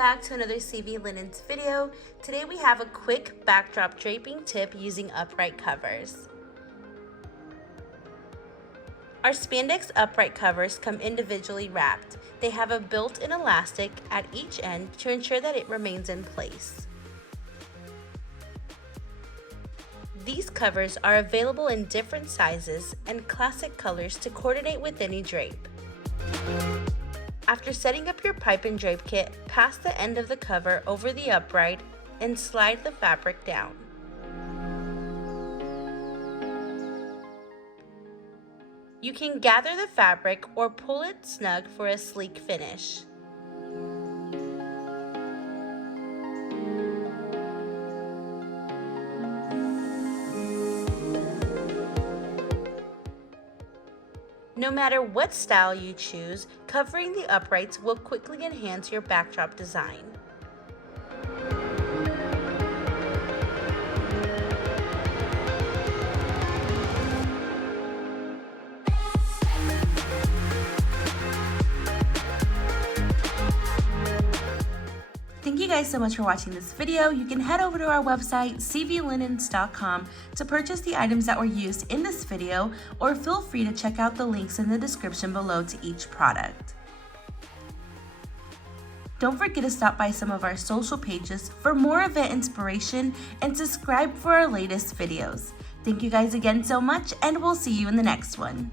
back to another CV Linens video. Today we have a quick backdrop draping tip using upright covers. Our spandex upright covers come individually wrapped. They have a built-in elastic at each end to ensure that it remains in place. These covers are available in different sizes and classic colors to coordinate with any drape. After setting up your pipe and drape kit, pass the end of the cover over the upright and slide the fabric down. You can gather the fabric or pull it snug for a sleek finish. No matter what style you choose, covering the uprights will quickly enhance your backdrop design. Thank you guys so much for watching this video. You can head over to our website, cvlinens.com, to purchase the items that were used in this video, or feel free to check out the links in the description below to each product. Don't forget to stop by some of our social pages for more event inspiration and subscribe for our latest videos. Thank you guys again so much, and we'll see you in the next one.